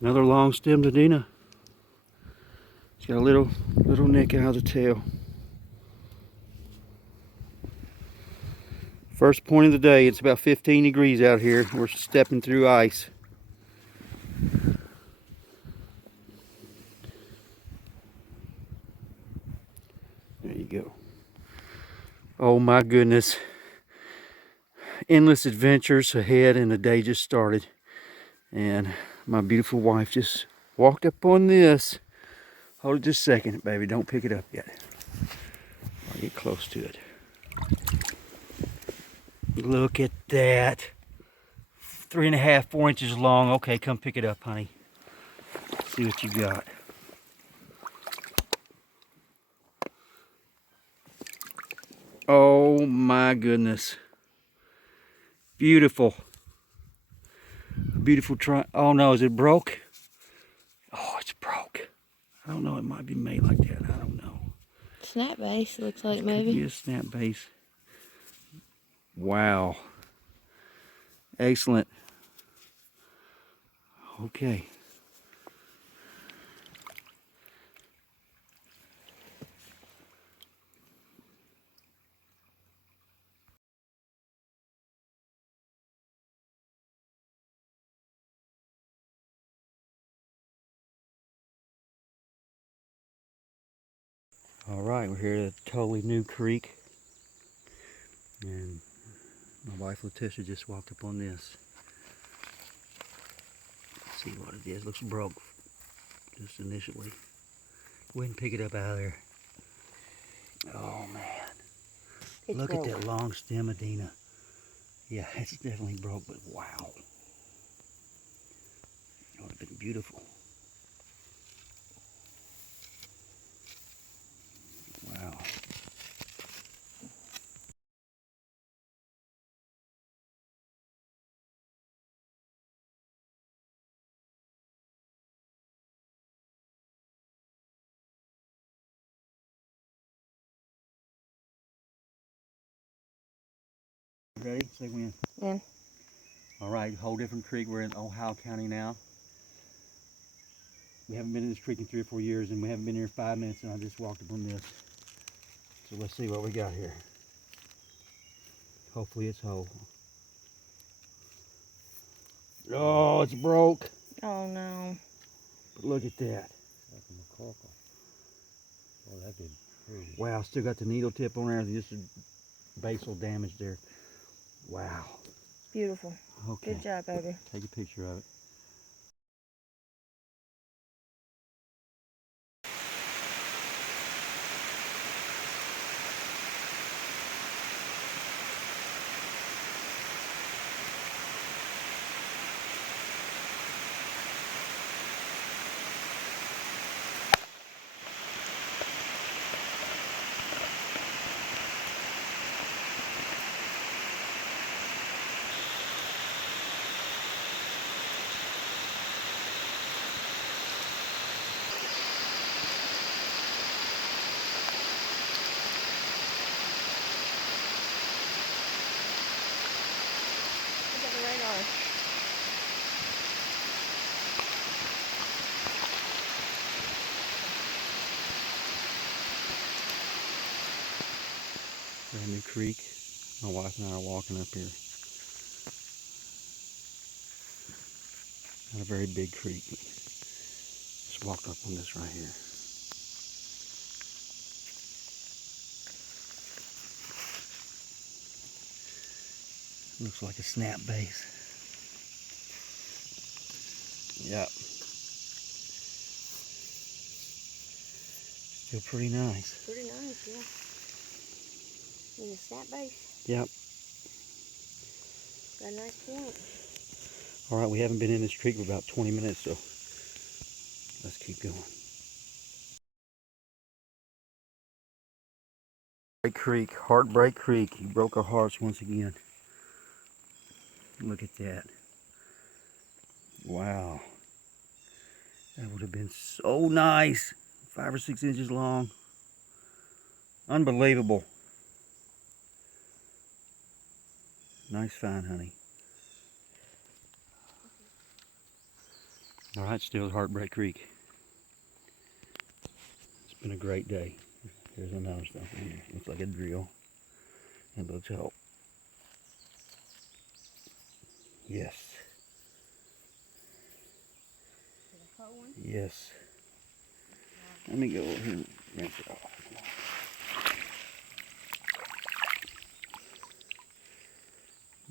Another long-stemmed Adina. It's got a little neck out of the tail. First point of the day. It's about 15 degrees out here. We're stepping through ice. There you go. Oh my goodness. Endless adventures ahead, and the day just started. And my beautiful wife just walked up on this. Hold it just a second, baby. Don't pick it up yet. I'll get close to it. Look at that. 3.5, 4 inches long. Okay, come pick it up, honey. See what you got. Oh my goodness. Beautiful. A beautiful try. Oh no, is it broke? Oh, it's broke. I don't know. It might be made like that. I don't know. Snap base looks like, It maybe. could be a snap base. Wow. Excellent. Okay. All right, we're here at a totally new creek, and my wife Latisha just walked up on this. Let's see what it is. Looks broke just initially. Go ahead and pick it up out of there. Oh man, It's look broke. at that long stem, Adina. Yeah, it's definitely broke, but wow, it would have been beautiful. Wow. Ready? Say when. Yeah. All right, whole different creek. We're in Ohio County now. We haven't been in this creek in 3 or 4 years, and we haven't been here 5 minutes, and I just walked up on this. So let's see what we got here. Hopefully it's whole. Oh, it's broke. Oh no. But look at that. Oh, that did pretty. Wow, still got the needle tip on there. Just basal damage there. Wow. Beautiful. Okay. Good job, baby. Take a picture of it. Look at the radar. Brand new creek. My wife and I are walking up here. Not a very big creek. Just walked up on this right here. Looks like a snap base. Yep. Still pretty nice. Pretty nice, yeah. In the snap base. Yep. Got a nice point. All right, we haven't been in this creek for about 20 minutes, so let's keep going. Creek, Heartbreak Creek. He broke our hearts once again. Look at that. Wow. That would have been so nice. 5 or 6 inches long. Unbelievable. Nice find, honey. All right, still Heartbreak Creek. It's been a great day. Here's another stuff in here. Looks like a drill. It looks help. Yes. Yes. Let me go over here and rinse it off.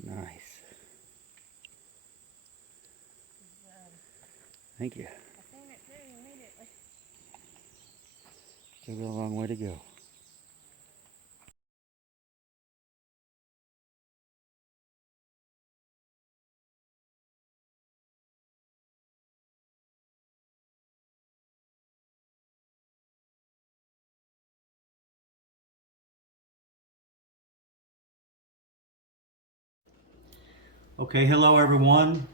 Nice. Thank you. Still got a long way to go. Okay, hello everyone.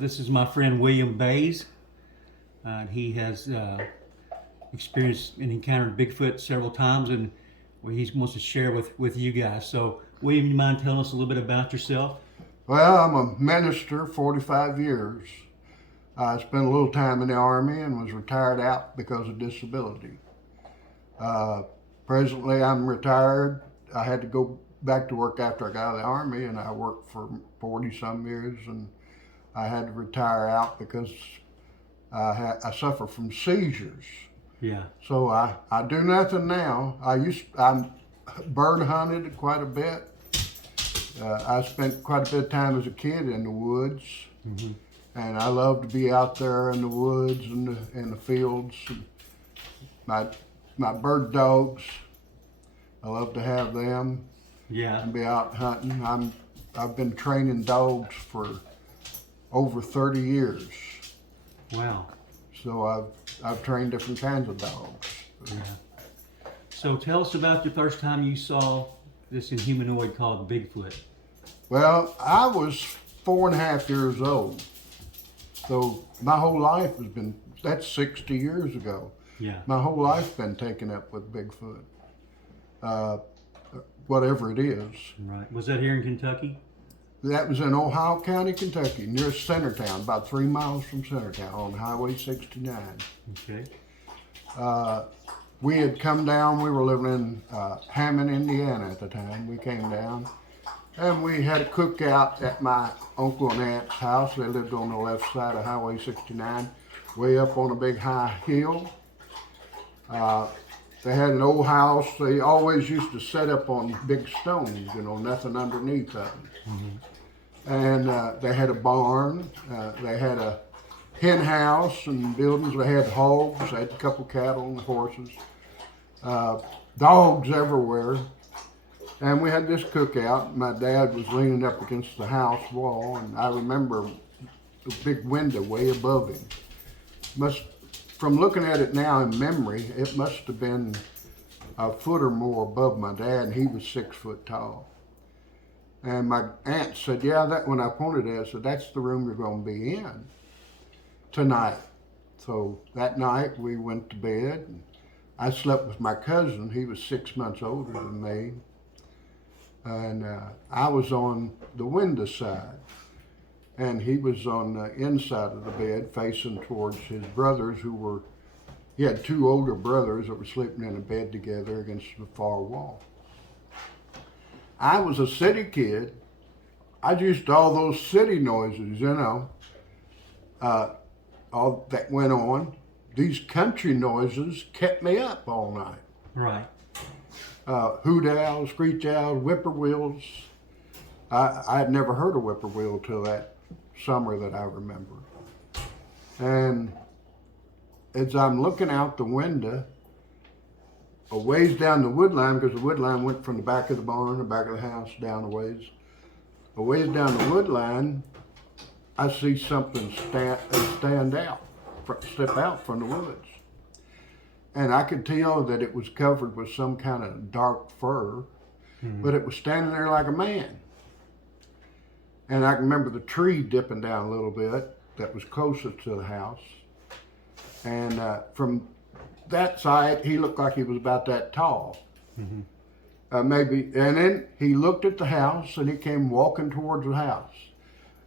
This is my friend William Baizze. He has experienced and encountered Bigfoot several times, and he wants to share with you guys. So, William, you mind telling us a little bit about yourself? Well, I'm a minister, 45 years. I spent a little time in the Army and was retired out because of disability. Presently, I'm retired. I had to go back to work after I got out of the Army, and I worked for 40-some years, and I had to retire out because I suffer from seizures. Yeah. So I do nothing now. I bird hunted quite a bit. I spent quite a bit of time as a kid in the woods, and I love to be out there in the woods and in the fields. My bird dogs, I love to have them. Yeah. And be out hunting. I've been training dogs for over 30 years. Wow. So I've trained different kinds of dogs. Yeah. So tell us about your first time you saw this inhumanoid called Bigfoot. Well, I was 4.5 years old. So my whole life has been, that's 60 years ago. Yeah. My whole life's been taken up with Bigfoot. Whatever it is. Right. Was that here in Kentucky? That was in Ohio County, Kentucky, near Centertown, about 3 miles from Centertown on Highway 69. Okay. We had come down, we were living in Hammond, Indiana at the time. We came down and we had a cookout at my uncle and aunt's house. They lived on the left side of Highway 69, way up on a big high hill. They had an old house. They always used to set up on big stones, you know, nothing underneath them. And they had a barn. They had a hen house and buildings. They had hogs. They had a couple cattle and horses. Dogs everywhere. And we had this cookout. My dad was leaning up against the house wall, and I remember the big window way above him. From looking at it now in memory, it must have been a foot or more above my dad, and he was 6 foot tall. And my aunt said, yeah, that when I pointed at it, I said, that's the room you're going to be in tonight. So that night we went to bed. And I slept with my cousin. He was 6 months older than me. And I was on the window side. And he was on the inside of the bed facing towards his brothers he had 2 older brothers that were sleeping in a bed together against the far wall. I was a city kid. I used to all those city noises, you know, all that went on. These country noises kept me up all night. Right. Hoot owls, screech owls, whippoorwills. I had never heard a whippoorwill till that summer that I remember. And as I'm looking out the window, a ways down the wood line, because the wood line went from the back of the barn, the back of the house, down a ways. A ways down the wood line, I see something stand out, step out from the woods. And I could tell that it was covered with some kind of dark fur, but it was standing there like a man. And I can remember the tree dipping down a little bit that was closest to the house. And from that side, he looked like he was about that tall. Maybe, and then he looked at the house and he came walking towards the house.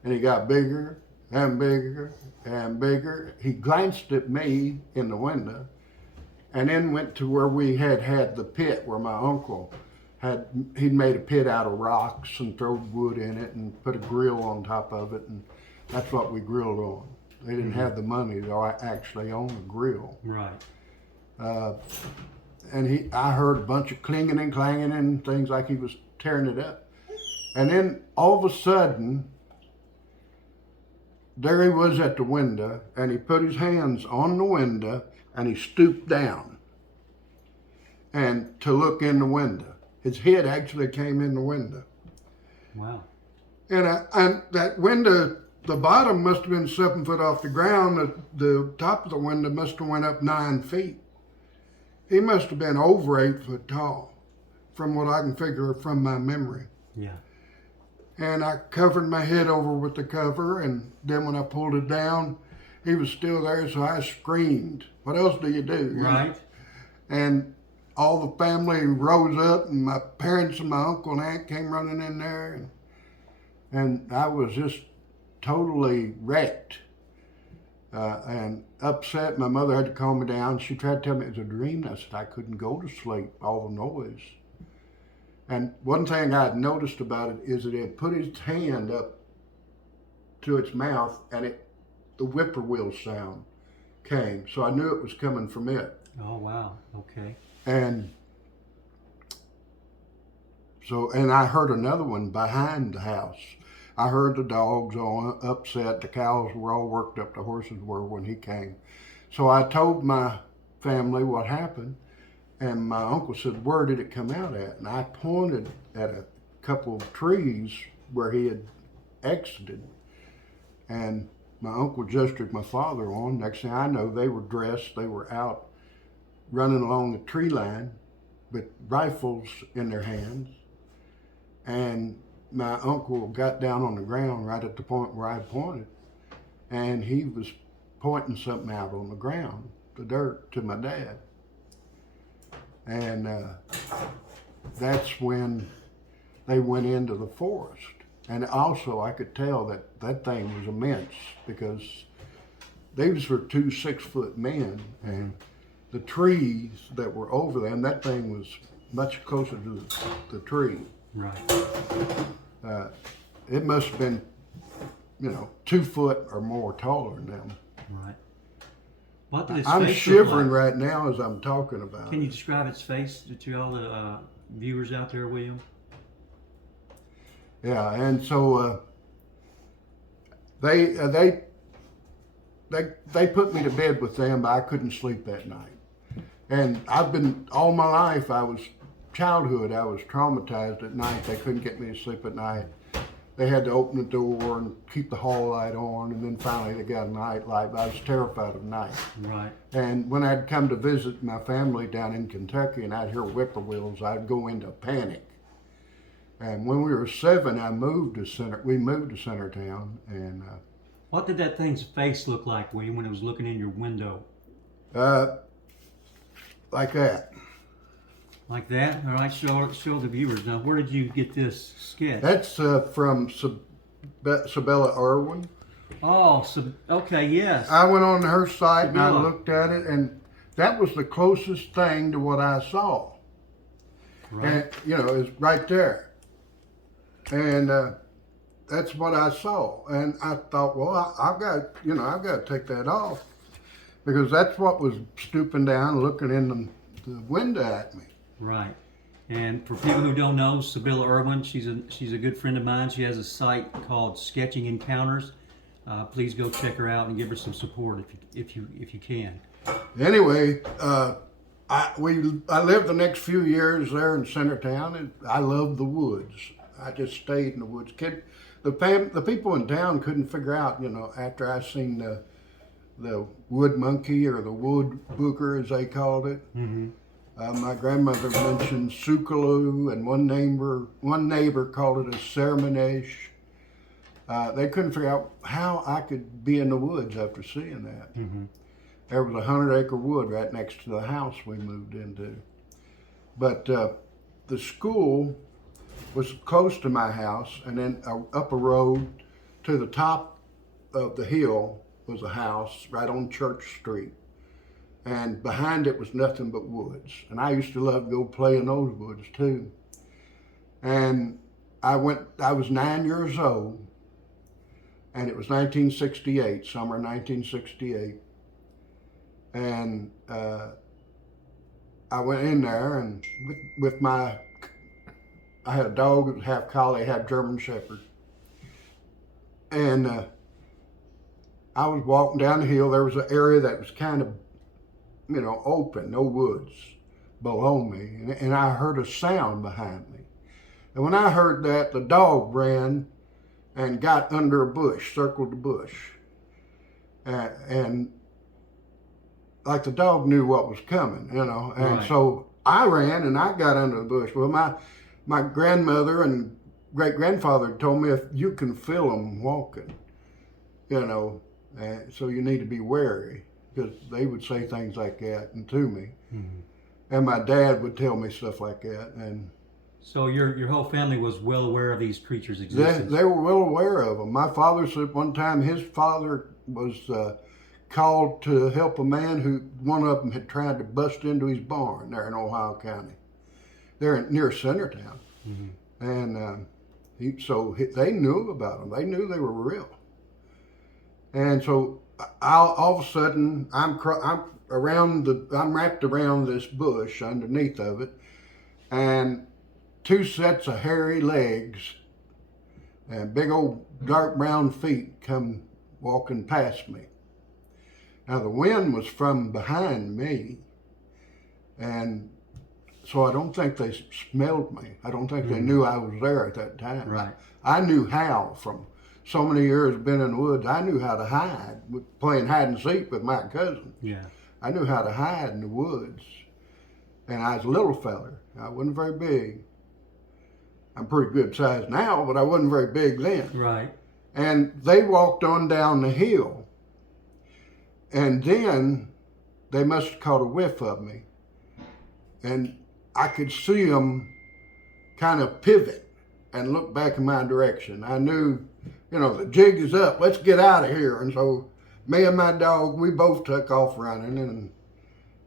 And he got bigger and bigger and bigger. He glanced at me in the window and then went to where we had the pit where my uncle he'd made a pit out of rocks and thrown wood in it and put a grill on top of it, and that's what we grilled on. They didn't have the money to actually own a grill. Right. And I heard a bunch of clinging and clanging and things like he was tearing it up. And then all of a sudden, there he was at the window, and he put his hands on the window and he stooped down and to look in the window. His head actually came in the window. Wow. And that window, the bottom must have been 7 foot off the ground. The top of the window must have went up 9 feet. He must have been over 8 foot tall, from what I can figure from my memory. Yeah. And I covered my head over with the cover, and then when I pulled it down, he was still there, so I screamed. What else do you do? Right. And all the family rose up, and my parents and my uncle and aunt came running in there, and I was just totally wrecked and upset. My mother had to calm me down. She tried to tell me it was a dream. I said I couldn't go to sleep, all the noise. And one thing I had noticed about it is that it put his hand up to its mouth, and the whippoorwill sound came. So I knew it was coming from it. Oh, wow. Okay. And I heard another one behind the house. I heard the dogs all upset. The cows were all worked up. The horses were when he came. So I told my family what happened. And my uncle said, where did it come out at? And I pointed at a couple of trees where he had exited. And my uncle gestured my father on. Next thing I know, they were dressed. They were out running along the tree line with rifles in their hands. And my uncle got down on the ground right at the point where I pointed. And he was pointing something out on the ground, the dirt, to my dad. And that's when they went into the forest. And also I could tell that thing was immense, because these were 2 6-foot men, and the trees that were over them, that thing was much closer to the tree. Right. It must have been, 2 foot or more taller than them. Right. What did its I'm face shivering look like? right now as I'm talking about Can you it. describe its face to all the viewers out there, William? Yeah, and so they put me to bed with them, but I couldn't sleep that night. And I've been, all my life, I was traumatized at night. They couldn't get me to sleep at night. They had to open the door and keep the hall light on, and then finally they got a night light. I was terrified of night. Right. And when I'd come to visit my family down in Kentucky and I'd hear whippoorwills, I'd go into panic. And when we were 7, we moved to Centertown, and What did that thing's face look like, William, when it was looking in your window? like that. Like that? All right, show the viewers. Now, where did you get this sketch? That's from Sabella Irwin. Oh, so, okay, yes. I went on her site and I Sabella. looked at it, and that was the closest thing to what I saw. Right. And, it's right there. And that's what I saw. And I thought, well, I've got to take that off, because that's what was stooping down, looking in the window at me. Right. And for people who don't know, Sabella Irwin, she's a good friend of mine. She has a site called Sketching Encounters. Please go check her out and give her some support if you can. Anyway, I lived the next few years there in Centertown, and I loved the woods. I just stayed in the woods. The people in town couldn't figure out, after I seen the wood monkey, or the wood booger as they called it. Mm-hmm. My grandmother mentioned Sukaloo, and one neighbor called it a Sermonesh. They couldn't figure out how I could be in the woods after seeing that. Mm-hmm. There was a 100-acre wood right next to the house we moved into. But the school was close to my house, and then up a road to the top of the hill was a house right on Church Street. And behind it was nothing but woods. And I used to love to go play in those woods too. And I was 9 years old, and it was 1968, summer 1968. And I went in there, and with I had a dog that was half collie, half German Shepherd. And I was walking down the hill. There was an area that was kind of, open, no woods below me. And I heard a sound behind me. And when I heard that, the dog ran and got under a bush, circled the bush. And like the dog knew what was coming, And Right. so I ran and I got under the bush. Well, my grandmother and great-grandfather told me, if you can feel them walking, so you need to be wary, because they would say things like that to me. Mm-hmm. And my dad would tell me stuff like that. And So your whole family was well aware of these creatures' they existence. were well aware of them. My father said one time his father was called to help a man who, one of them had tried to bust into his barn there in Ohio County. They're near Centertown. Mm-hmm. And they knew about them. They knew they were real. And so all of a sudden, I'm wrapped around this bush underneath of it, and two sets of hairy legs and big old dark brown feet come walking past me. Now the wind was from behind me, and so I don't think they smelled me. I don't think they knew I was there at that time. Right. I knew how, from so many years being in the woods, I knew how to hide, playing hide and seek with my cousin. Yeah. I knew how to hide in the woods. And I was a little feller. I wasn't very big. I'm pretty good size now, but I wasn't very big then. Right. And they walked on down the hill. And then they must have caught a whiff of me. And I could see them kind of pivot and look back in my direction. I knew, the jig is up. Let's get out of here. And so me and my dog, we both took off running. And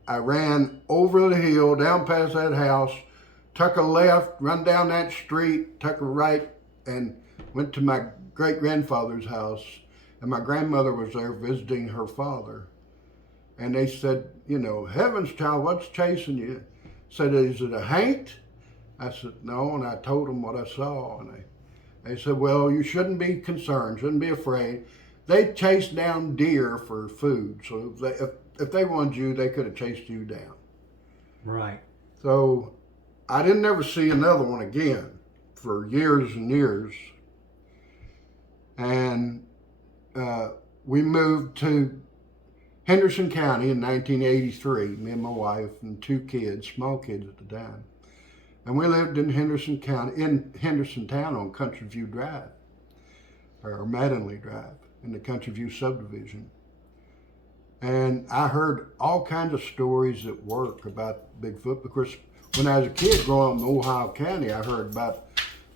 I ran over the hill, down past that house, took a left, run down that street, took a right, and went to my great-grandfather's house. And my grandmother was there visiting her father. And they said, heavens, child, what's chasing you? Said, is it a haint? I said, no, and I told them what I saw. And they said, well, you shouldn't be concerned, shouldn't be afraid. They chase down deer for food. So if they wanted you, they could have chased you down. Right. So I didn't ever see another one again for years and years. And we moved to Henderson County in 1983, me and my wife and two kids, small kids at the time. And we lived in Henderson County, in Henderson Town on Country View Drive, or Nunnelly Drive, in the Country View subdivision. And I heard all kinds of stories at work about Bigfoot, because when I was a kid growing up in Ohio County, I heard about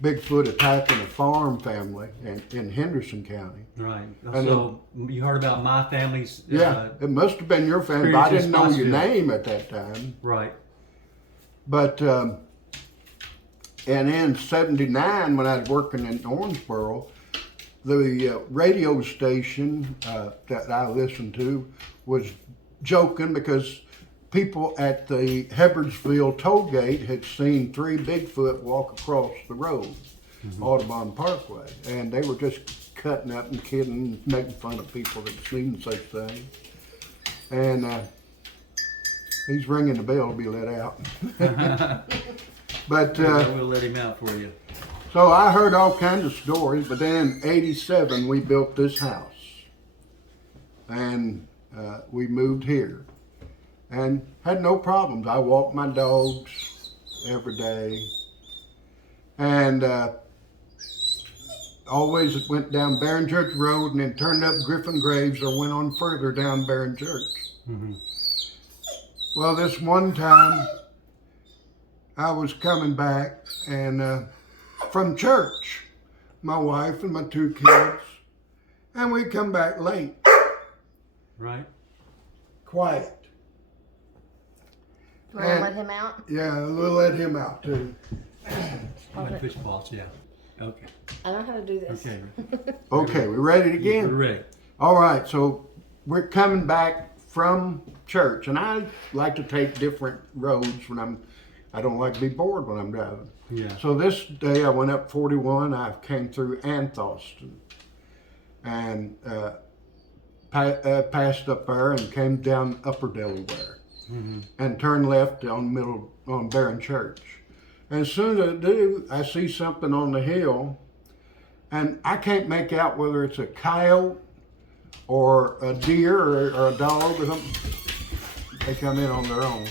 Bigfoot attacking a farm family in Henderson County. Right. And So you heard about my family's... Yeah, it must have been your family, but I didn't know your name at that time. Right. But, and in 79, when I was working in Owensboro, the radio station that I listened to was joking because people at the Hebbardsville toll gate had seen 3 Bigfoot walk across the road, Audubon Parkway, and they were just cutting up and kidding, making fun of people that seen such things. And he's ringing the bell to be let out. But we'll let him out for you. so I heard all kinds of stories, but then in 87 we built this house, and we moved here and had no problems. I walked my dogs every day, and always went down Barron Church Road and then turned up Griffin Graves or went on further down Barron Church. Mm-hmm. Well, this one time I was coming back and from church, my wife and my 2 kids, And we come back late. Right. Quiet. Want to let him out? Yeah, we'll let him out too. Like fish balls, yeah. Okay. I know how to do this. Okay. Okay, we ready again? We're ready. All right, so we're coming back from church, and I like to take different roads when I don't like to be bored when I'm driving. Yeah. So this day I went up 41, I came through Anthoston, and passed up there and came down Upper Delaware, and turned left on Barron Church. And as soon as I do, I see something on the hill, and I can't make out whether it's a coyote or a deer or a dog or something. They come in on their own.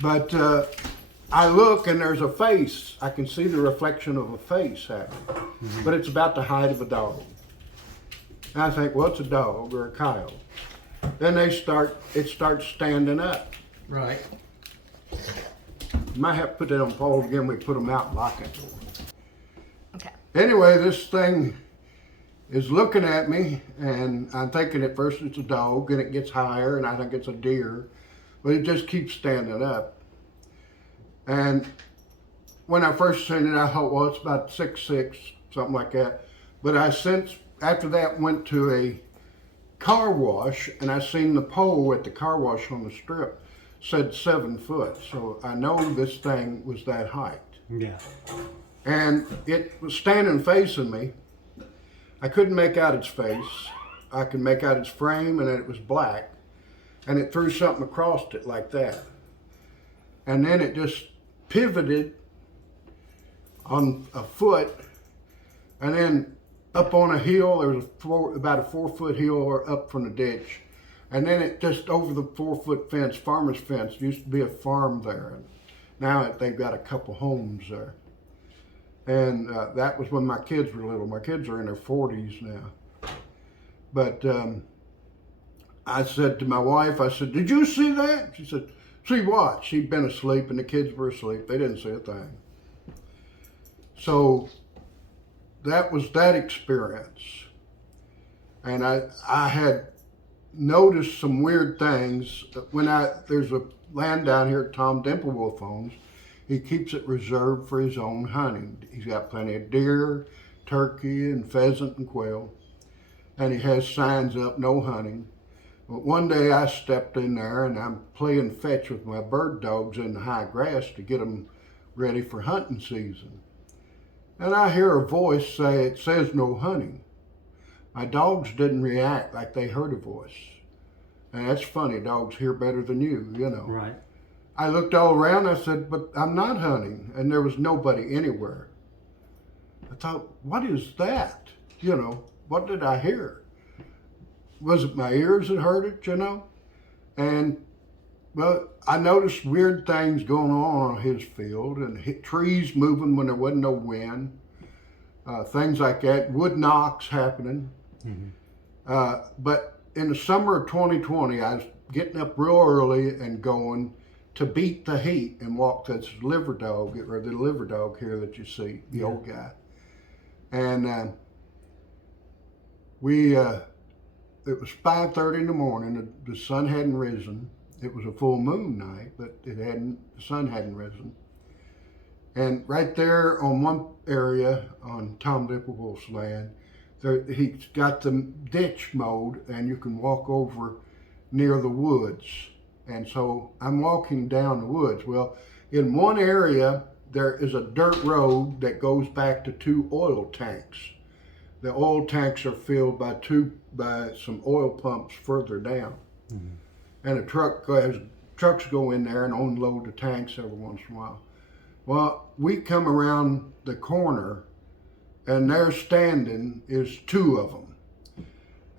But I look and there's a face. I can see the reflection of a face happening, but it's about the height of a dog. And I think, well, it's a dog or a coyote. Then it starts standing up. Right. You might have to put that on pause again. We put them out and lock it. Okay. Anyway, this thing is looking at me, and I'm thinking at first it's a dog, and it gets higher, and I think it's a deer, but it just keeps standing up. And when I first seen it, I thought, well, it's about 6'6", something like that. But I since, after that, went to a car wash, and I seen the pole at the car wash on the strip said 7 foot. So I know this thing was that height. Yeah. And it was standing facing me. I couldn't make out its face. I could make out its frame, and it was black. And it threw something across it like that. And then it just pivoted on a foot, and then up on a hill. There was about a 4 foot hill or up from the ditch. And then it just over the 4 foot fence, farmer's fence. Used to be a farm there. And now they've got a couple homes there. And that was when my kids were little. My kids are in their 40s now. But I said to my wife, I said, did you see that? She said, see what? She'd been asleep and the kids were asleep. They didn't see a thing. So that was that experience. And I had noticed some weird things. There's a land down here Tom Dimplewolf owns. He keeps it reserved for his own hunting. He's got plenty of deer, turkey, and pheasant and quail. And he has signs up, no hunting. But one day I stepped in there and I'm playing fetch with my bird dogs in the high grass to get them ready for hunting season. And I hear a voice say, it says no hunting. My dogs didn't react like they heard a voice. And that's funny, dogs hear better than you know. Right. I looked all around, I said, but I'm not hunting. And there was nobody anywhere. I thought, what is that? What did I hear? Was it my ears that heard it, And, well, I noticed weird things going on his field, and trees moving when there wasn't no wind, things like that, wood knocks happening. But in the summer of 2020, I was getting up real early and going to beat the heat and walk this liver dog, or the liver dog here that you see, the old guy. And it was 5:30 in the morning. The sun hadn't risen. It was a full moon night, but the sun hadn't risen. And right there on one area on Tom Dimplewolf's land, he's got the ditch mowed, and you can walk over near the woods. And so I'm walking down the woods. Well, in one area, there is a dirt road that goes back to 2 oil tanks. The oil tanks are filled by some oil pumps further down. And trucks go in there and unload the tanks every once in a while. Well, we come around the corner, and there standing is 2 of them.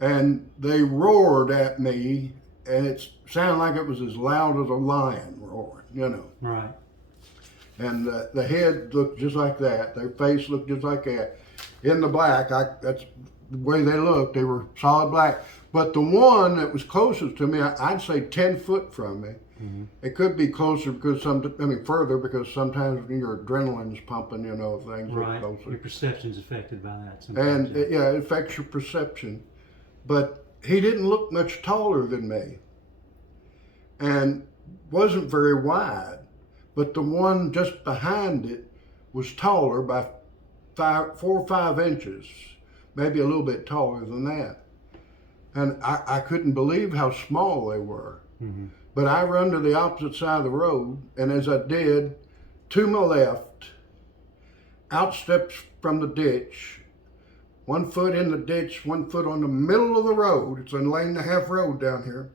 And they roared at me, and it sounded like it was as loud as a lion roaring, Right. And the head looked just like that. Their face looked just like that. In the black, that's the way they looked. They were solid black. But the one that was closest to me, I'd say 10 foot from me, It could be closer because further because sometimes when your adrenaline's pumping, things are closer. Your perception's affected by that And sometimes. it affects your perception. But he didn't look much taller than me and wasn't very wide. But the one just behind it was taller by 4 or 5 inches, maybe a little bit taller than that. And I couldn't believe how small they were. But I run to the opposite side of the road, and as I did, to my left, out steps from the ditch, 1 foot in the ditch, 1 foot on the middle of the road. It's a 1.5 lane road down here.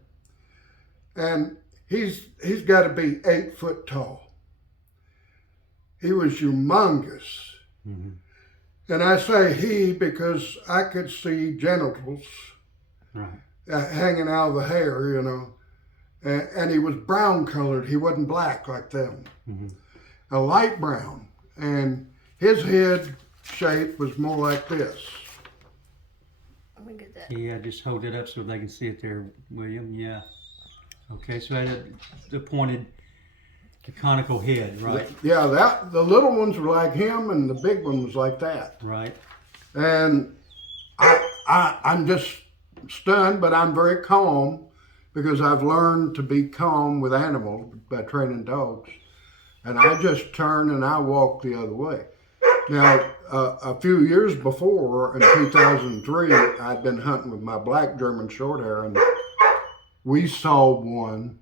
And he's got to be 8 foot tall. He was humongous. And I say he because I could see genitals hanging out of the hair, And he was brown colored. He wasn't black like them. A light brown. And his head shape was more like this. Look at that. Yeah, just hold it up so they can see it there, William. Yeah. Okay, so I had the pointed, the conical head, right? Yeah, the little ones were like him, and the big one was like that. Right. And I'm just stunned, but I'm very calm because I've learned to be calm with animals by training dogs. And I just turned and I walked the other way. Now, a few years before, in 2003, I'd been hunting with my black German Shorthair, and we saw one,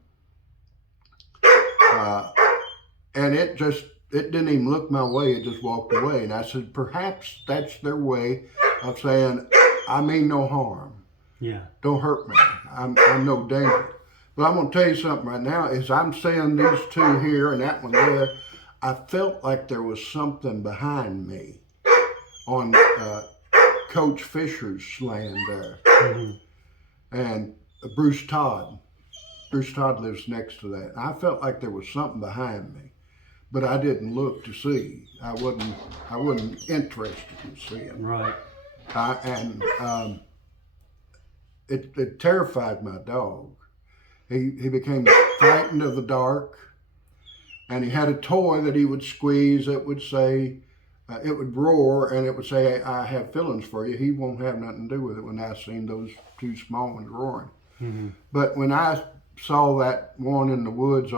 and it didn't even look my way, it just walked away. And I said, perhaps that's their way of saying, I mean no harm. Yeah. Don't hurt me. I'm no danger. But I'm going to tell you something right now, is I'm seeing these two here and that one there. I felt like there was something behind me on Coach Fisher's land there. And Bruce Todd lives next to that. I felt like there was something behind me, but I didn't look to see. I wasn't interested in seeing. Right. It terrified my dog. He became frightened of the dark, and he had a toy that he would squeeze that would say, it would roar, and it would say, I have feelings for you. He won't have nothing to do with it when I seen those two small ones roaring. But when I saw that one in the woods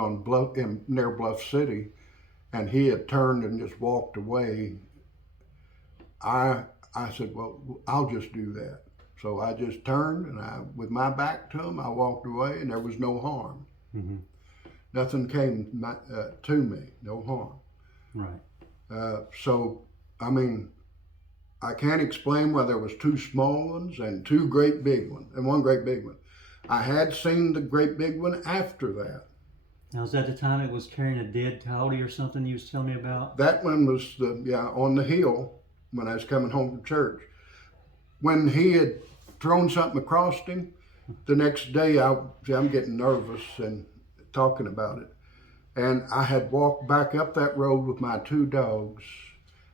near Bluff City, and he had turned and just walked away, I said, well, I'll just do that. So I just turned, and with my back to him, I walked away, and there was no harm. Nothing came to me, no harm. Right. So, I can't explain why there was 2 small ones and 2 great big ones, and 1 great big one. I had seen the great big one after that. Now, was that the time it was carrying a dead coyote or something you was telling me about? That one was on the hill when I was coming home from church. When he had thrown something across him, the next day I'm getting nervous and talking about it. And I had walked back up that road with my 2 dogs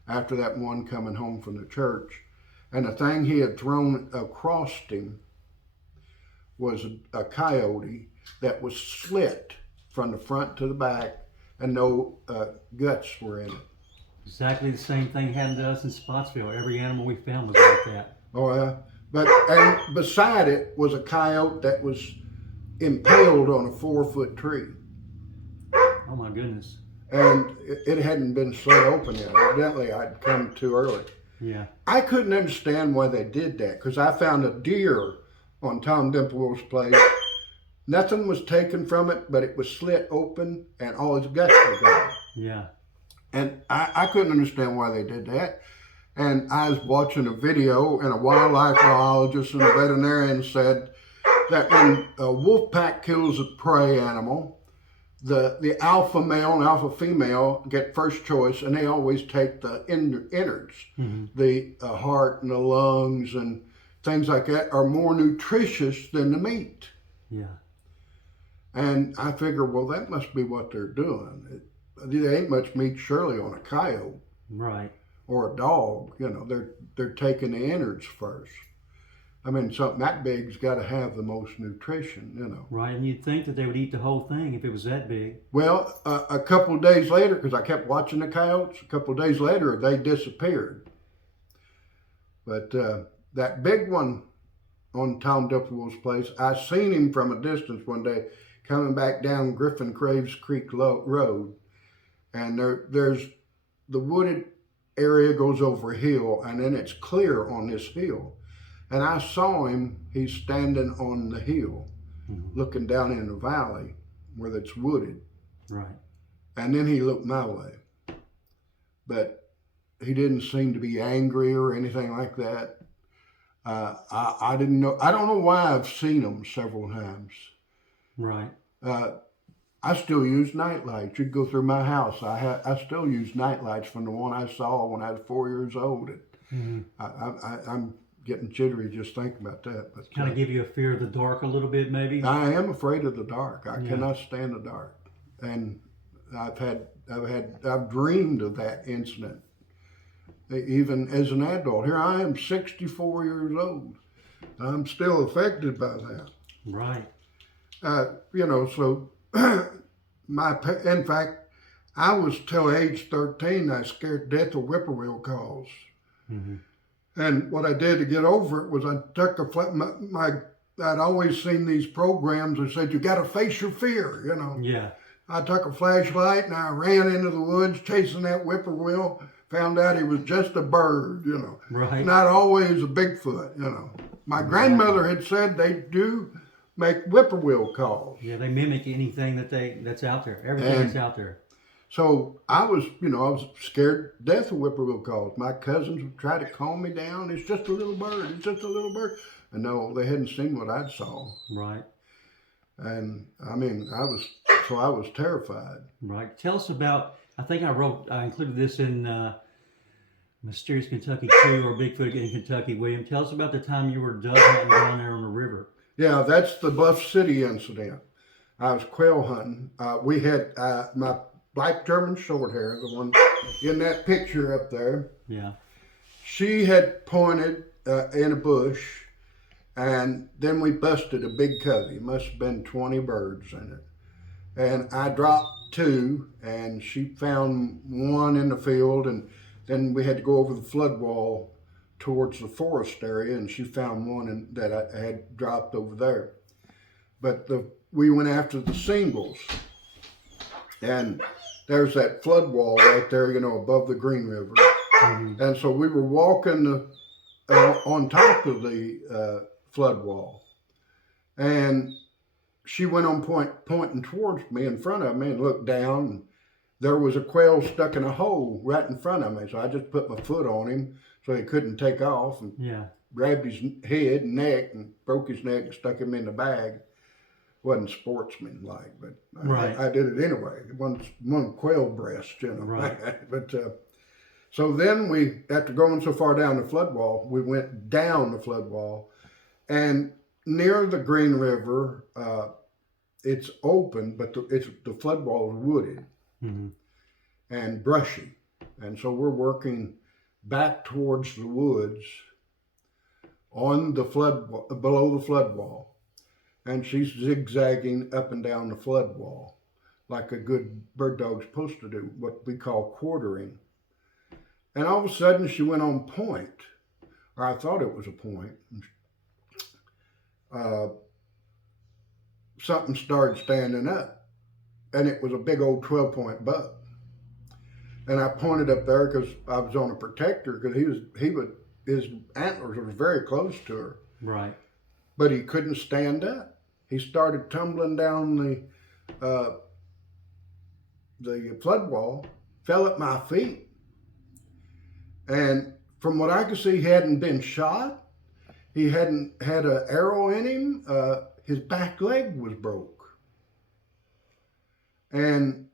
after that one coming home from the church. And the thing he had thrown across him was a coyote that was slit from the front to the back, and no guts were in it. Exactly the same thing happened to us in Spotsville. Every animal we found was like that. Oh yeah, and beside it was a coyote that was impaled on a 4-foot tree. Oh my goodness. And it hadn't been slit open yet. Evidently, I'd come too early. Yeah. I couldn't understand why they did that, because I found a deer on Tom Dimplewell's place. Nothing was taken from it, but it was slit open, and all his guts were gone. Yeah. And I couldn't understand why they did that. And I was watching a video, and a wildlife biologist and a veterinarian said that when a wolf pack kills a prey animal, the alpha male and alpha female get first choice, and they always take the innards. The heart and the lungs and things like that are more nutritious than the meat. Yeah. And I figure, well, that must be what they're doing. There ain't much meat surely on a coyote. Right. Or a dog, they're taking the innards first. I mean, something that big's got to have the most nutrition, you know. Right, and you'd think that they would eat the whole thing if it was that big. Well, a couple of days later, because I kept watching the coyotes, a couple of days later, they disappeared. But that big one on Tom Dipperwell's place, I seen him from a distance one day coming back down Griffin Craves Creek Road. And there's the wooded area goes over a hill, and then it's clear on this hill. And I saw him, he's standing on the hill, looking down in the valley where it's wooded. Right. And then he looked my way. But he didn't seem to be angry or anything like that. I didn't know, I don't know why I've seen him several times. Right. I still use night lights. You'd go through my house. I still use night lights from the one I saw when I was 4 years old. I'm getting jittery just thinking about that. But kind of give you a fear of the dark a little bit, maybe. I am afraid of the dark. I cannot stand the dark, and I've dreamed of that incident, even as an adult. Here I am, 64 years old. I'm still affected by that. Right. You know, so in fact, I was till age 13, I scared to death of whippoorwill calls. And what I did to get over it was I took I'd always seen these programs that said, you got to face your fear, you know. Yeah. I took a flashlight and I ran into the woods chasing that whippoorwill, found out he was just a bird, you know. Right. Not always a Bigfoot, you know. My grandmother had said they do make whippoorwill calls. Yeah, they mimic anything that's out there, everything that's out there. So I was scared to death of whippoorwill calls. My cousins would try to calm me down. It's just a little bird. It's just a little bird. And no, they hadn't seen what I'd saw. Right. And I mean, I was terrified. Right. Tell us about, I think I included this in Mysterious Kentucky 2 or Bigfoot in Kentucky. William, tell us about the time you were dove hunting down there on the river. Yeah, that's the Bluff City incident. I was quail hunting. We had my black German short hair, the one in that picture up there. Yeah. She had pointed in a bush, and then we busted a big covey. Must have been 20 birds in it. And I dropped 2, and she found 1 in the field, and then we had to go over the flood wall towards the forest area, and she found 1 that I had dropped over there. But we went after the singles, and there's that flood wall right there, you know, above the Green River. And so we were walking on top of the flood wall, and she went on pointing towards me in front of me, and looked down, and there was a quail stuck in a hole right in front of me. So I just put my foot on him so he couldn't take off, and grabbed his head and neck and broke his neck and stuck him in the bag. Wasn't sportsman-like, but I did it anyway. One quail breast, you know. Right. But so then we, after going so far down the flood wall, we went down the flood wall, and near the Green River, it's open, but the flood wall is wooded and brushy, and so we're working back towards the woods on the below the flood wall. And she's zigzagging up and down the flood wall like a good bird dog's supposed to do, what we call quartering. And all of a sudden she went on point, or I thought it was a point. Something started standing up, and it was a big old 12-point buck. And I pointed up there because I was on a protector, because his antlers were very close to her. Right. But he couldn't stand up. He started tumbling down the flood wall, fell at my feet. And from what I could see, he hadn't been shot. He hadn't had an arrow in him. His back leg was broke. And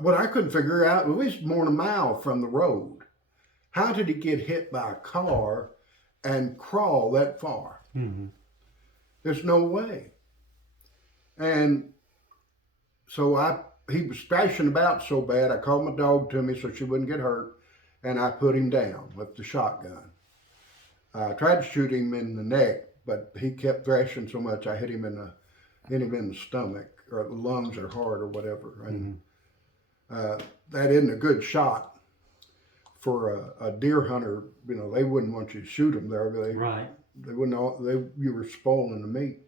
what I couldn't figure out, at least more than a mile from the road, how did he get hit by a car and crawl that far? There's no way. And so he was thrashing about so bad, I called my dog to me so she wouldn't get hurt, and I put him down with the shotgun. I tried to shoot him in the neck, but he kept thrashing so much I hit him in the stomach or the lungs or heart or whatever. And that isn't a good shot for a deer hunter. You know, they wouldn't want you to shoot them there. Right. They wouldn't. You were spoiling the meat.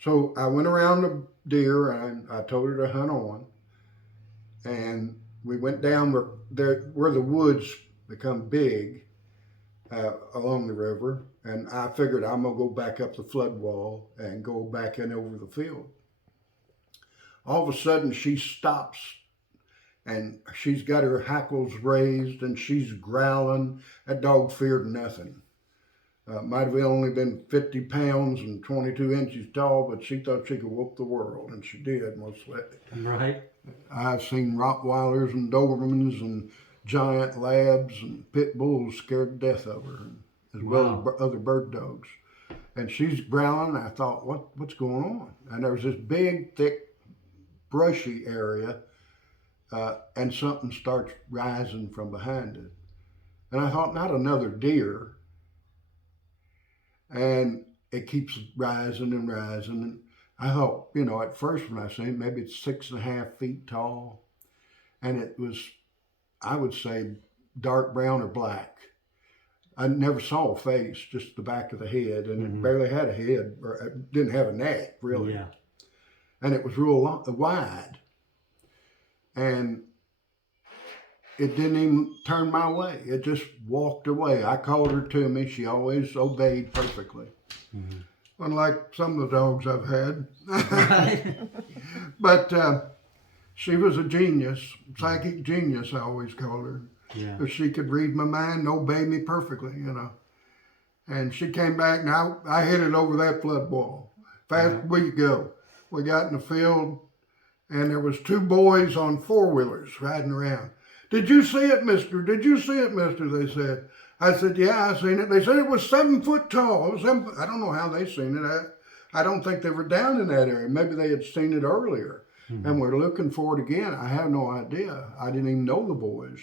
So I went around the deer and I told her to hunt on, and we went down where the woods become big along the river, and I figured I'm gonna go back up the flood wall and go back in over the field. All of a sudden she stops, and she's got her hackles raised and she's growling. That dog feared nothing. Might have only been 50 pounds and 22 inches tall, but she thought she could whoop the world, and she did mostly. Right. I've seen Rottweilers and Dobermans and giant labs and pit bulls scared to death of her, as well as other bird dogs. And she's growling. I thought, what's going on? And there was this big, thick, brushy area, and something starts rising from behind it. And I thought, not another deer. And it keeps rising and rising. And I thought, you know, at first when I seen it, maybe it's 6.5 feet tall. And it was, I would say, dark brown or black. I never saw a face, just the back of the head. And it barely had a head, or it didn't have a neck, really. Yeah. And it was real wide. And it didn't even turn my way. It just walked away. I called her to me. She always obeyed perfectly. Unlike some of the dogs I've had. Right. But she was a genius, psychic genius, I always called her. Yeah. Because she could read my mind and obey me perfectly, you know. And she came back, and I hit it over that flood wall. Fast we could go. We got in the field, and there was 2 boys on 4-wheelers riding around. Did you see it, mister? Did you see it, mister? They said. I said, yeah, I seen it. They said it was 7 foot tall. It was 7 foot. I don't know how they seen it. I don't think they were down in that area. Maybe they had seen it earlier. And we're looking for it again. I have no idea. I didn't even know the boys.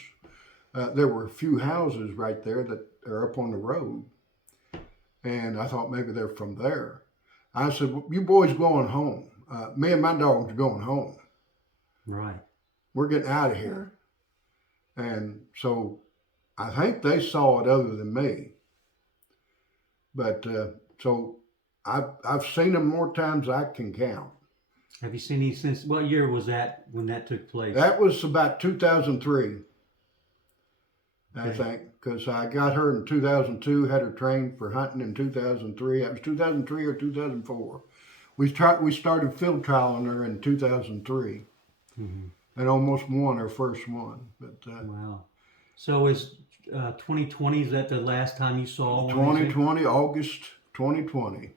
There were a few houses right there that are up on the road. And I thought maybe they're from there. I said, well, you boys going home. Me and my dogs are going home. Right. We're getting out of here. And so I think they saw it other than me. But so I've seen them more times than I can count. Have you seen these since, what year was that when that took place? That was about 2003, I Okay. think, because I got her in 2002, had her trained for hunting in 2003. That was 2003 or 2004. We started field trialing her in 2003. And almost won her first one. But Wow. So is 2020, is that the last time you saw one? 2020, August 2020.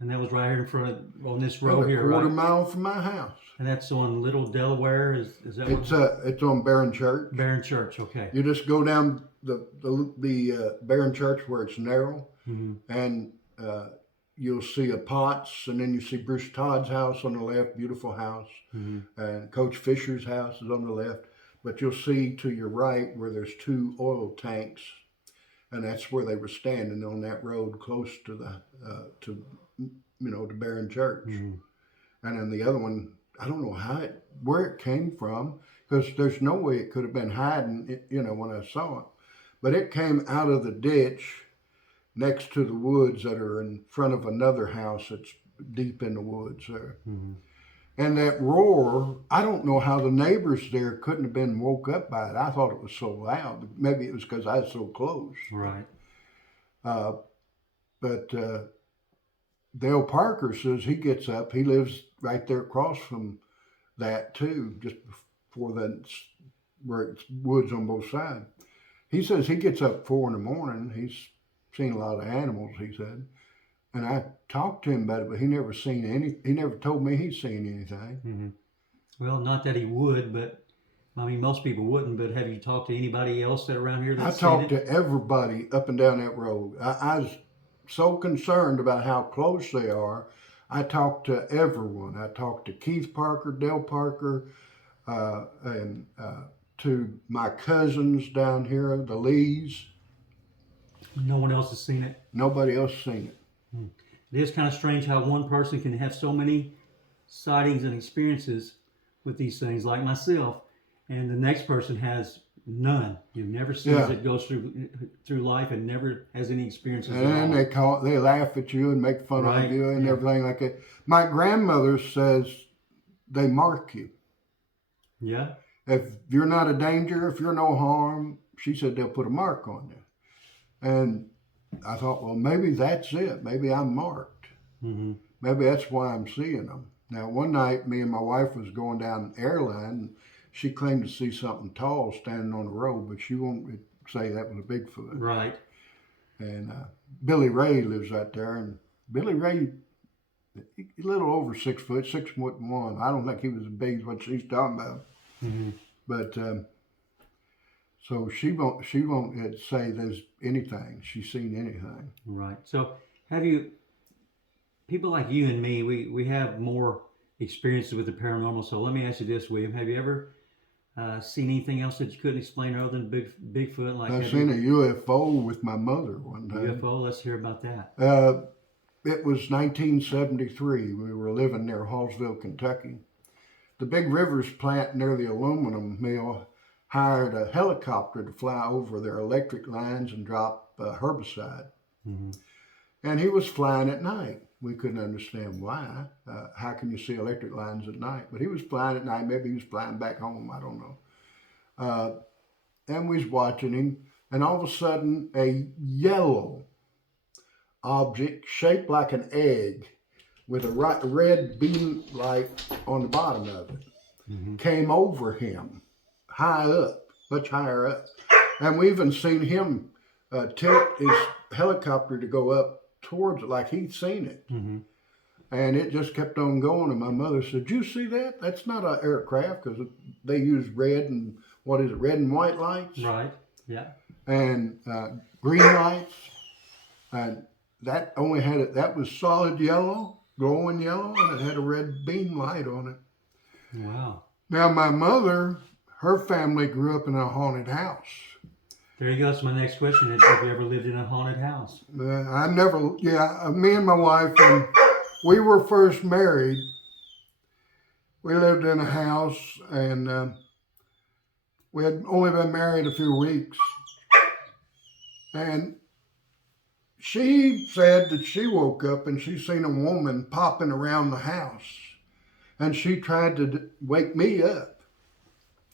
And that was right here in front of, on this road a here, quarter right? mile from my house. And that's on Little Delaware, is that what? It's on Barron Church. Barron Church, okay. You just go down the Barron Church where it's narrow, and you'll see a Potts, and then you see Bruce Todd's house on the left, beautiful house, and Coach Fisher's house is on the left. But you'll see to your right where there's 2 oil tanks, and that's where they were standing on that road close to the to Barron Church. And then the other one, I don't know where it came from, because there's no way it could have been hiding, when I saw it. But it came out of the ditch next to the woods that are in front of another house that's deep in the woods there. And that roar, I don't know how the neighbors there couldn't have been woke up by it. I thought it was so loud. Maybe it was because I was so close. Right. But Dale Parker says he gets up. He lives right there across from that too, just before that, where it's woods on both sides. He says he gets up 4 in the morning. He's seen a lot of animals, he said. And I talked to him about it, but he never told me he'd seen anything. Well, not that he would, but I mean, most people wouldn't, but have you talked to anybody else that around here that's I talked to everybody up and down that road. I was so concerned about how close they are. I talked to everyone. I talked to Keith Parker, Dale Parker, and to my cousins down here, the Lees. No one else has seen it. Nobody else seen it. It is kind of strange how one person can have so many sightings and experiences with these things, like myself, and the next person has none. You've never seen it, goes through life and never has any experiences And at all. they laugh at you and make fun Right, of you and yeah. everything like that. My grandmother says they mark you. Yeah. If you're not a danger, if you're no harm, she said they'll put a mark on you. And I thought, well, maybe that's it. Maybe I'm marked. Mm-hmm. Maybe that's why I'm seeing them. Now, one night, me and my wife was going down an airline, and she claimed to see something tall standing on the road, but she won't say that was a Bigfoot. Right. And Billy Ray lives out there, and Billy Ray, a little over 6 foot, 6'1". I don't think he was as big as what she's talking about. Mm-hmm. But so she won't say there's anything. She's seen anything. Right. So have you, people like you and me, we have more experiences with the paranormal. So let me ask you this, William. Have you ever seen anything else that you couldn't explain other than Bigfoot? Like I've seen a UFO with my mother one time. UFO? Let's hear about that. It was 1973. We were living near Hallsville, Kentucky. The Big Rivers plant near the aluminum mill hired a helicopter to fly over their electric lines and drop herbicide. Mm-hmm. And he was flying at night. We couldn't understand why. How can you see electric lines at night? But he was flying at night. Maybe he was flying back home. I don't know. And we was watching him. And all of a sudden, a yellow object shaped like an egg with a red beam light on the bottom of it came over him, high up, much higher up. And we even seen him tilt his helicopter to go up towards it like he'd seen it. Mm-hmm. And it just kept on going. And my mother said, "You see that? That's not an aircraft, because they use red and white lights." Right, yeah. And green lights. And that only had that was solid yellow, glowing yellow, and it had a red beam light on it. Wow. Now, my mother, her family grew up in a haunted house. There you go. That's my next question. Have you ever lived in a haunted house? I never, me and my wife, when we were first married, we lived in a house, and we had only been married a few weeks. And she said that she woke up and she seen a woman popping around the house. And she tried to wake me up.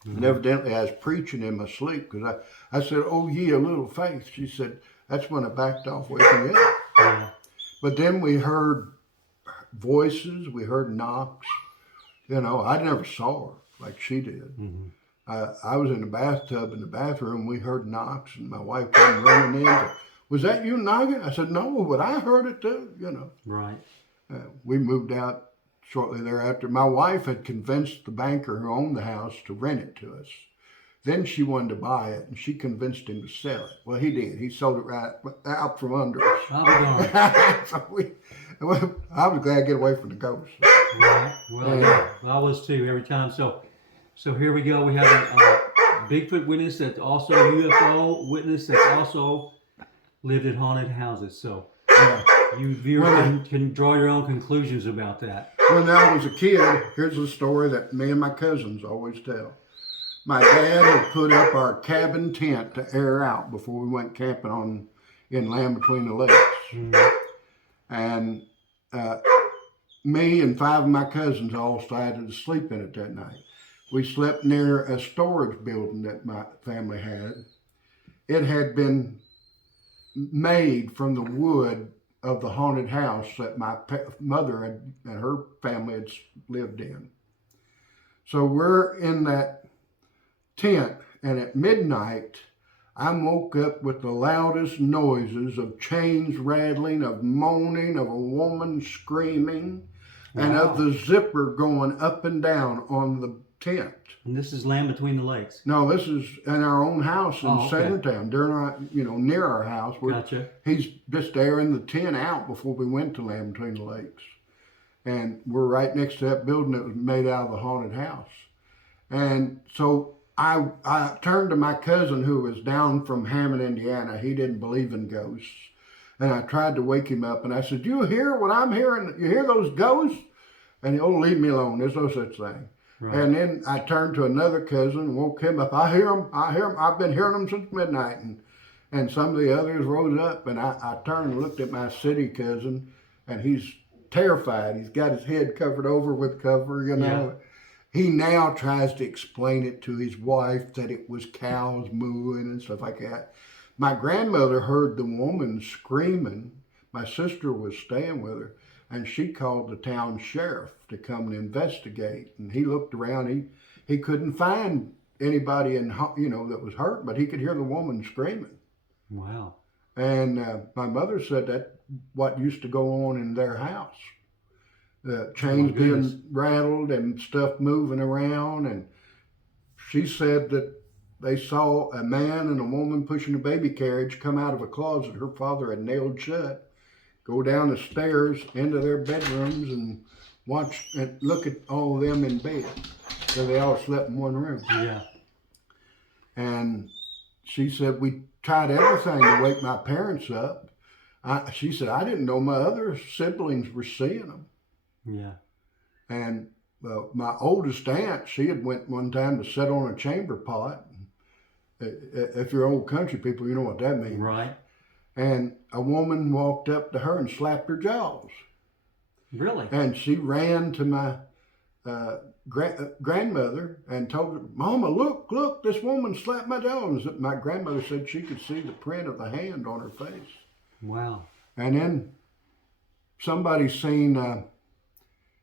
Mm-hmm. And evidently I was preaching in my sleep, because I said, "Oh, ye a little faith." She said, "That's when I backed off waking you up." Yeah. But then we heard voices, we heard knocks. I never saw her like she did. Mm-hmm. I was in the bathtub in the bathroom. We heard knocks, and my wife came running in. "Was that you knocking?" I said, "No, but I heard it too." Right. We moved out shortly thereafter. My wife had convinced the banker who owned the house to rent it to us. Then she wanted to buy it, and she convinced him to sell it. Well, he did. He sold it right out from under us. I'll be darned. So I was glad to get away from the ghosts. Right. Well, yeah, I was too every time. So here we go. We have a Bigfoot witness that's also a UFO witness that's also lived in haunted houses. So you viewers can draw your own conclusions about that. When I was a kid, here's a story that me and my cousins always tell. My dad had put up our cabin tent to air out before we went camping in Land Between the Lakes. Mm-hmm. And me and 5 of my cousins all decided to sleep in it that night. We slept near a storage building that my family had. It had been made from the wood of the haunted house that my mother and her family had lived in. So we're in that tent, and at midnight, I woke up with the loudest noises of chains rattling, of moaning, of a woman screaming, and of the zipper going up and down on the tent. And this is Land Between the Lakes? No, this is in our own house in Centertown. During our, near our house. Gotcha. He's just airing the tent out before we went to Land Between the Lakes. And we're right next to that building that was made out of the haunted house. And so I turned to my cousin who was down from Hammond, Indiana. He didn't believe in ghosts. And I tried to wake him up, and I said, "You hear what I'm hearing? You hear those ghosts?" And he, "Oh, leave me alone. There's no such thing." Right. And then I turned to another cousin and woke him up. "I hear them. I hear them. I've been hearing them since midnight." And some of the others rose up, and I turned and looked at my city cousin, and he's terrified. He's got his head covered over with cover, you know. Yeah. He now tries to explain it to his wife that it was cows mooing and stuff like that. My grandmother heard the woman screaming. My sister was staying with her, and she called the town sheriff to come and investigate. And he looked around. He couldn't find anybody that was hurt, but he could hear the woman screaming. Wow. And my mother said that what used to go on in their house. Chains being rattled and stuff moving around. And she said that they saw a man and a woman pushing a baby carriage come out of a closet her father had nailed shut, go down the stairs into their bedrooms and watch and look at all of them in bed. So they all slept in one room. Yeah. And she said, "We tried everything to wake my parents up." She said, "I didn't know my other siblings were seeing them." Yeah. And my oldest aunt, she had went one time to sit on a chamber pot. If you're old country people, you know what that means. Right. And a woman walked up to her and slapped her jaws. Really? And she ran to my grandmother and told her, "Mama, look, this woman slapped my jaws." My grandmother said she could see the print of the hand on her face. Wow. And then somebody seen,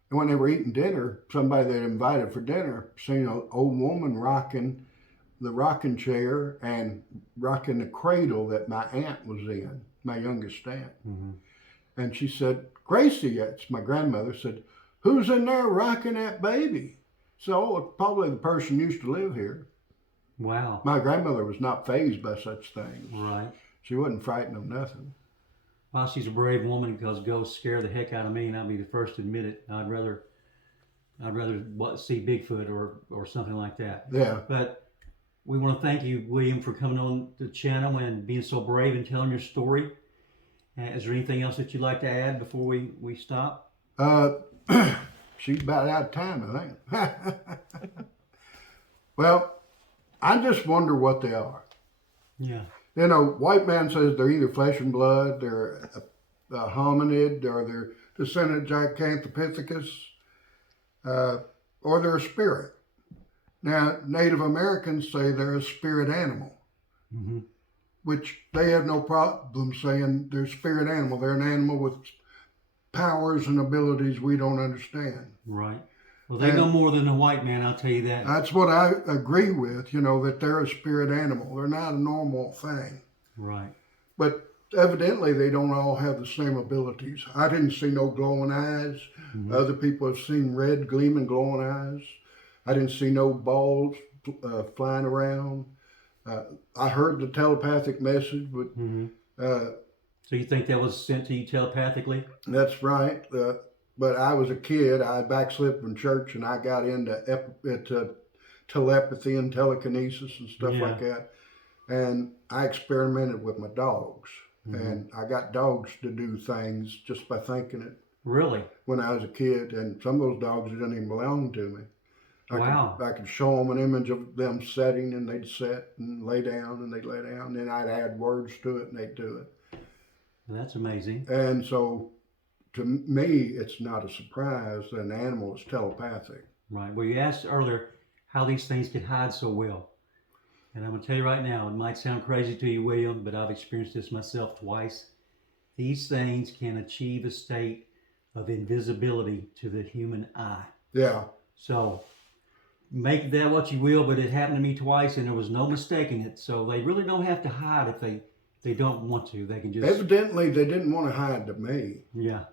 when they were eating dinner, somebody they invited for dinner seen an old woman rocking the rocking chair and rocking the cradle that my aunt was in, my youngest aunt. Mm-hmm. And she said, "Gracie," that's my grandmother, said, "Who's in there rocking that baby?" So it's probably the person used to live here. Wow. My grandmother was not fazed by such things. Right. She wasn't frightened of nothing. Well, she's a brave woman because ghosts scare the heck out of me, and I'll be the first to admit it. I'd rather see Bigfoot or something like that. Yeah. But we want to thank you, William, for coming on the channel and being so brave and telling your story. Is there anything else that you'd like to add before we stop? She's about out of time, I think. Well, I just wonder what they are. Yeah. You know, white man says they're either flesh and blood, they're a hominid, or they're descendant Gigantopithecus, or they're a spirit. Now, Native Americans say they're a spirit animal, Mm-hmm. which they have no problem saying they're a spirit animal. They're an animal with powers and abilities we don't understand. Right. Well, they know more than the white man, I'll tell you that. That's what I agree with, that they're a spirit animal. They're not a normal thing. Right. But evidently they don't all have the same abilities. I didn't see no glowing eyes. Mm-hmm. Other people have seen red gleaming glowing eyes. I didn't see no balls flying around. I heard the telepathic message, but Mm-hmm. So you think that was sent to you telepathically? that's right. But I was a kid. I backslid from church, and I got into telepathy and telekinesis and stuff like that. And I experimented with my dogs. Mm-hmm. And I got dogs to do things just by thinking it. Really? When I was a kid, and some of those dogs didn't even belong to me. I could show them an image of them setting, and they'd sit and lay down, and they'd lay down. And then I'd add words to it, and they'd do it. That's amazing. And so, to me, it's not a surprise that an animal is telepathic. Right. Well, you asked earlier how these things can hide so well. And I'm going to tell you right now, it might sound crazy to you, William, but I've experienced this myself twice. These things can achieve a state of invisibility to the human eye. Yeah. So, make that what you will, but it happened to me twice, and there was no mistaking it. So they really don't have to hide if they don't want to. They can just... Evidently, they didn't want to hide to me. Yeah.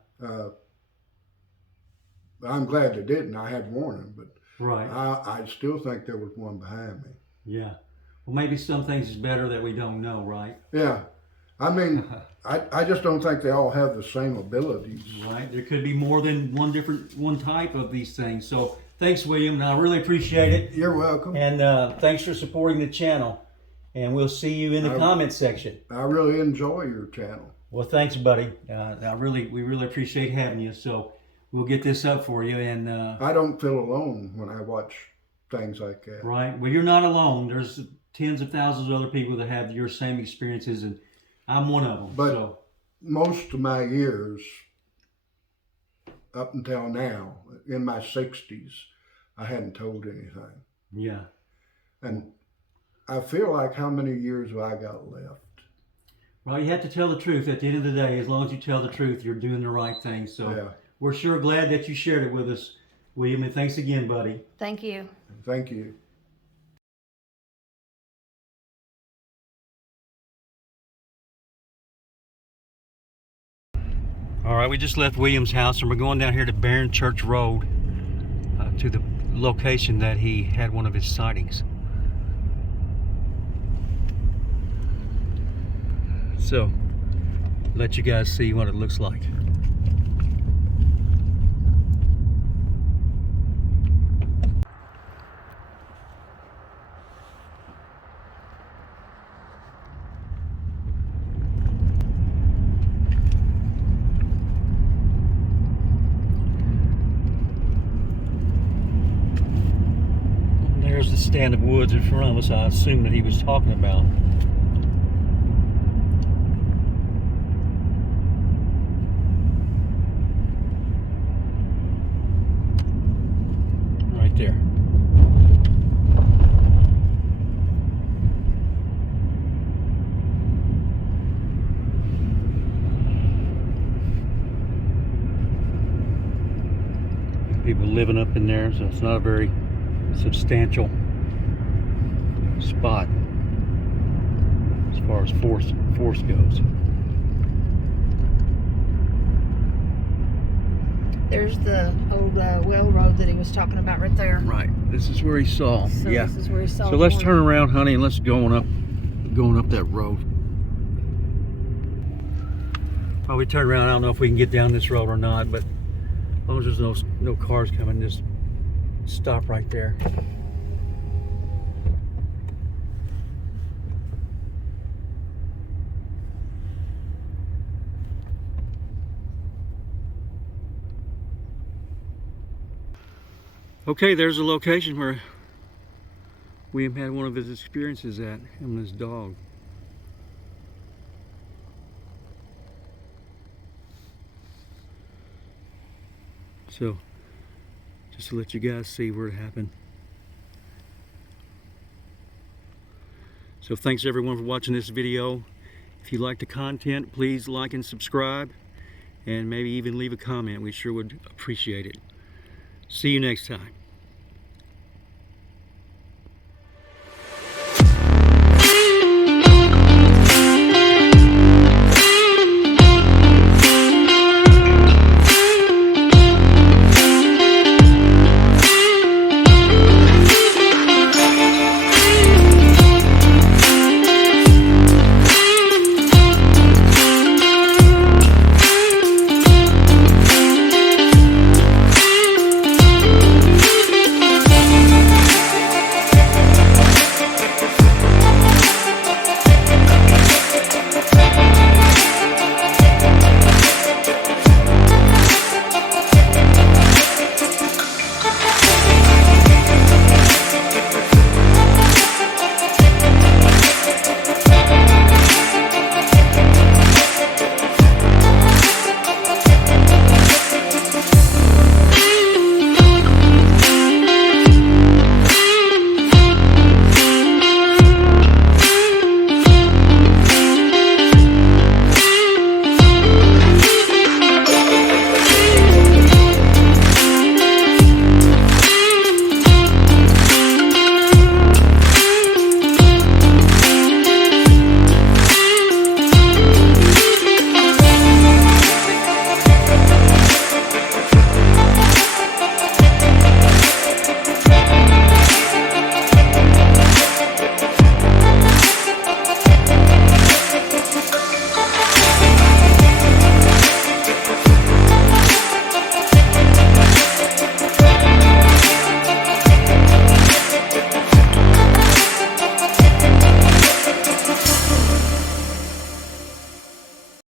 I'm glad they didn't. I had warning, but right. I still think there was one behind me. Yeah. Well, maybe some things is better that we don't know, right? Yeah. I mean, I just don't think they all have the same abilities. Right. There could be more than one type of these things. So thanks, William. And I really appreciate it. You're welcome. And thanks for supporting the channel. And we'll see you in the comment section. I really enjoy your channel. Well, thanks, buddy. We really appreciate having you. So we'll get this up for you. And I don't feel alone when I watch things like that. right. Well, you're not alone. There's tens of thousands of other people that have your same experiences, and I'm one of them. But so. most of my years, up until now, in my 60s, I hadn't told anything. Yeah. And I feel like how many years have I got left? Well, you have to tell the truth at the end of the day. As long as you tell the truth, you're doing the right thing. So yeah. We're sure glad that you shared it with us, William, and thanks again, buddy. Thank you. Thank you. All right, we just left William's house and we're going down here to Barron Church Road to the location that he had one of his sightings. So, let you guys see what it looks like. There's the stand of woods in front of us I assume that he was talking about. Right there. People living up in there, so it's not a very substantial spot as far as force goes. There's the old well road that he was talking about right there. Right. This is where he saw. So yeah. This is where he saw. So let's turn around, honey, and let's going up that road. While we turn around, I don't know if we can get down this road or not, but as long as there's no cars coming, just stop right there. Okay, there's a location where William had one of his experiences at, him and his dog. So, just to let you guys see where it happened. So thanks everyone for watching this video. If you like the content, please like and subscribe, and maybe even leave a comment. We sure would appreciate it. See you next time.